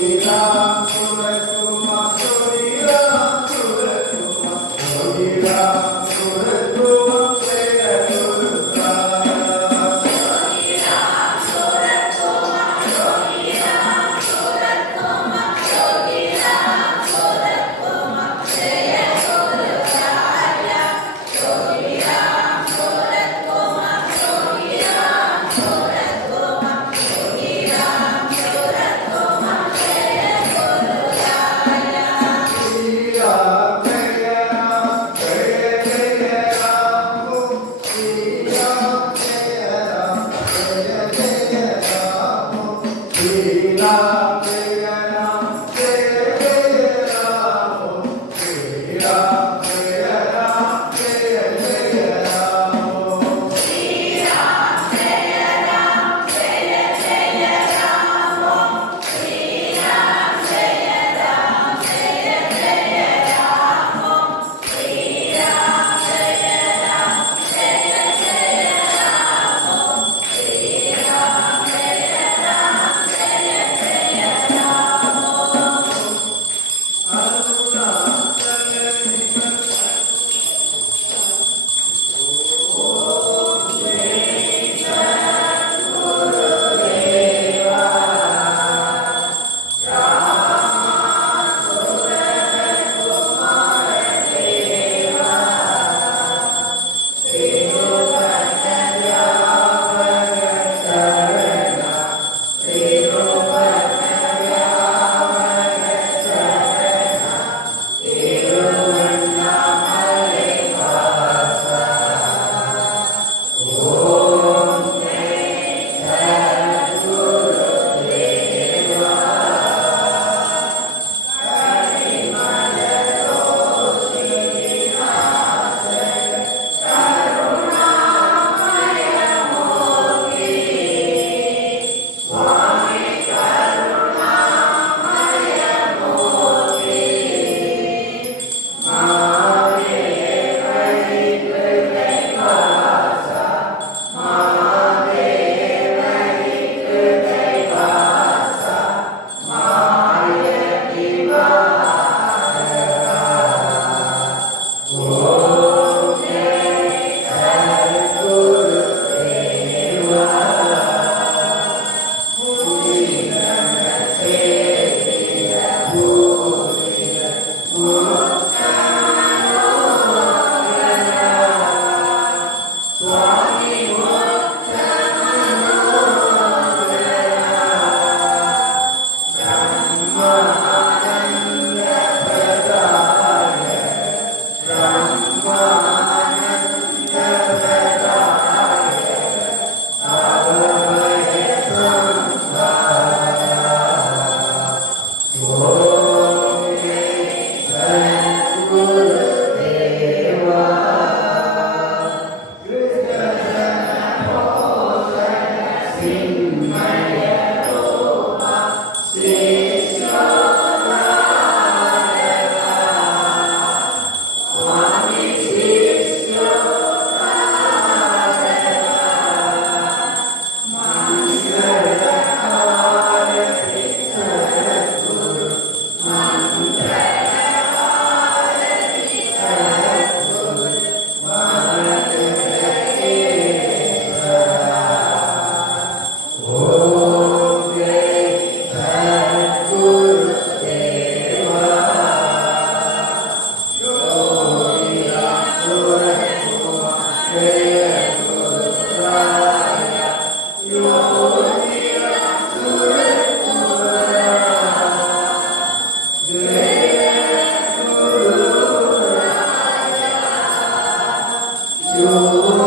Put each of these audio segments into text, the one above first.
Sri Ram. Його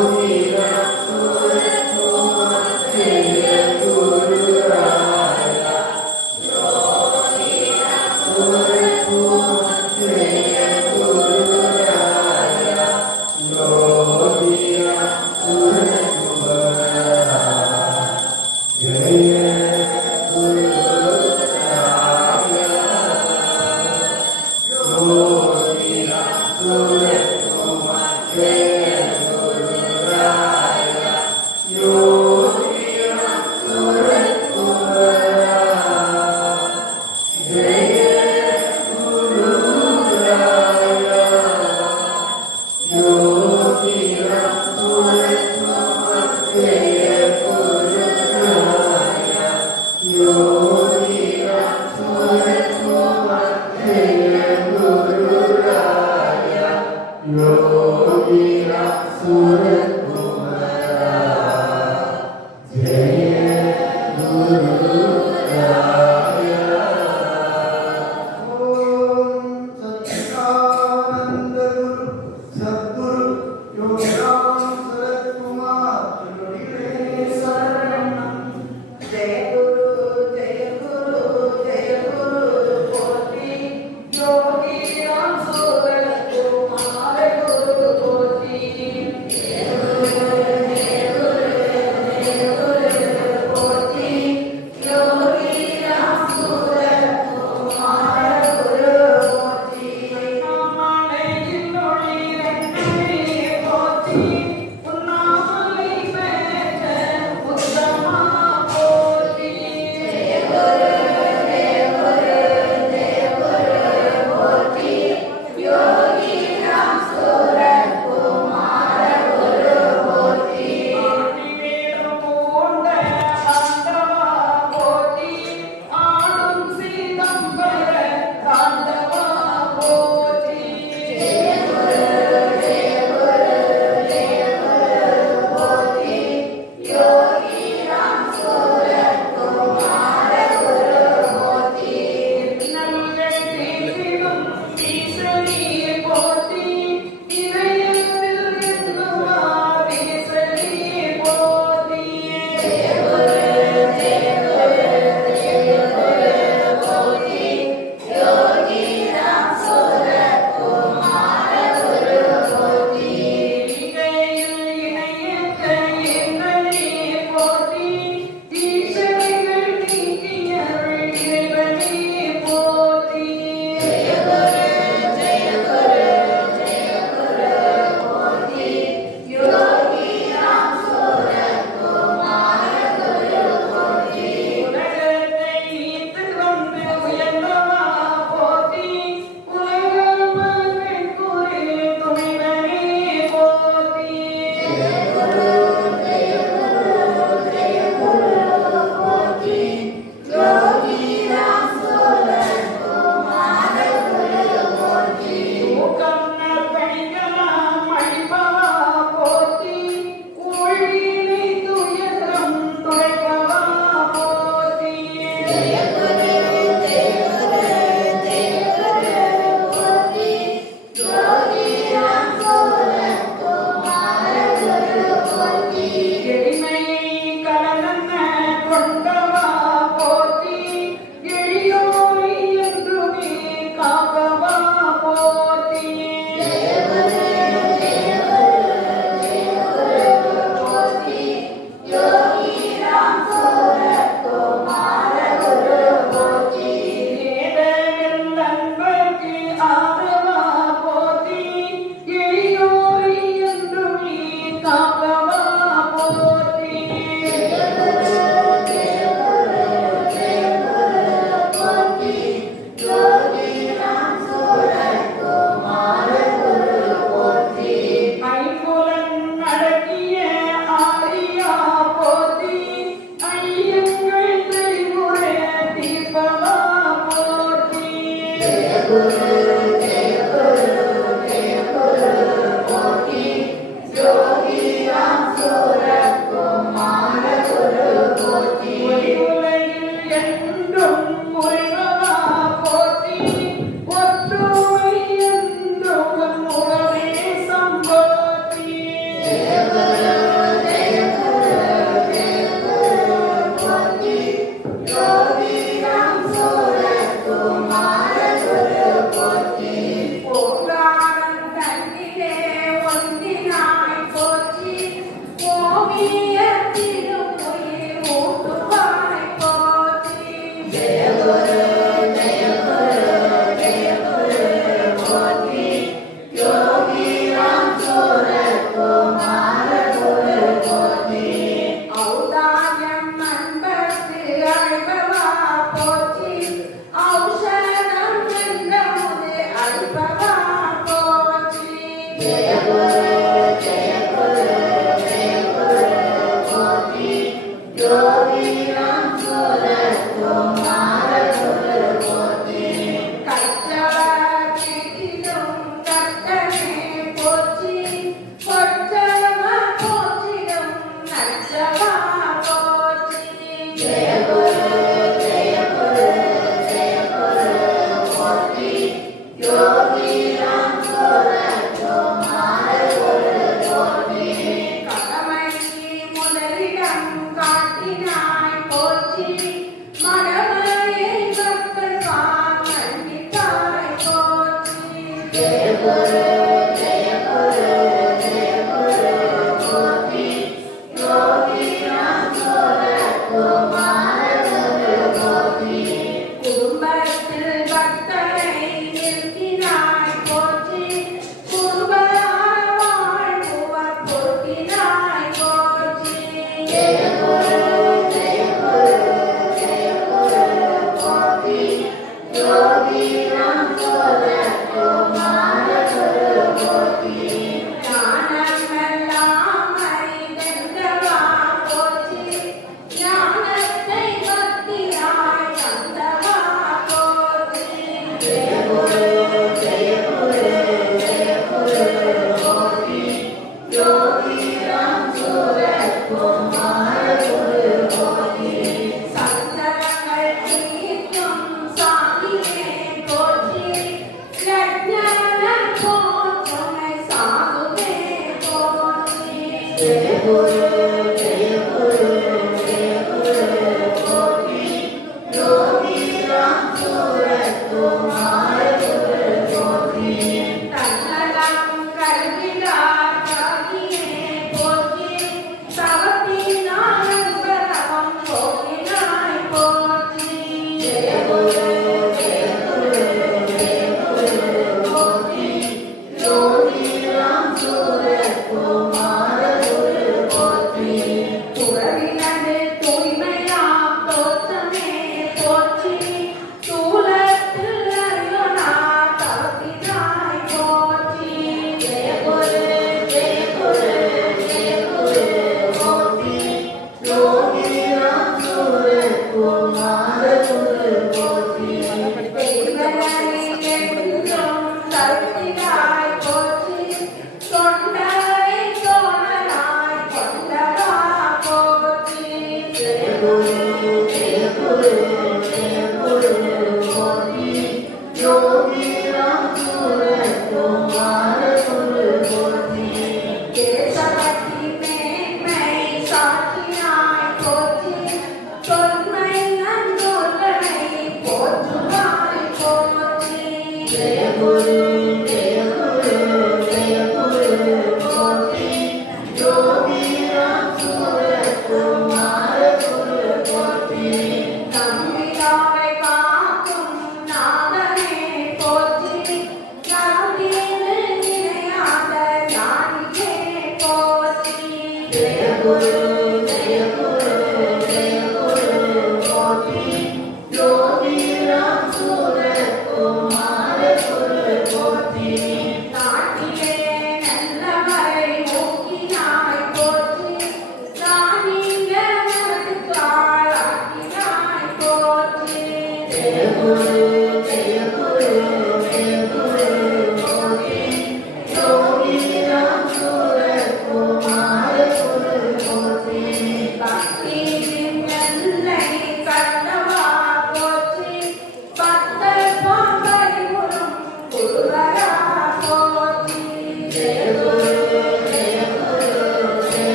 Go.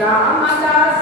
Ramadasu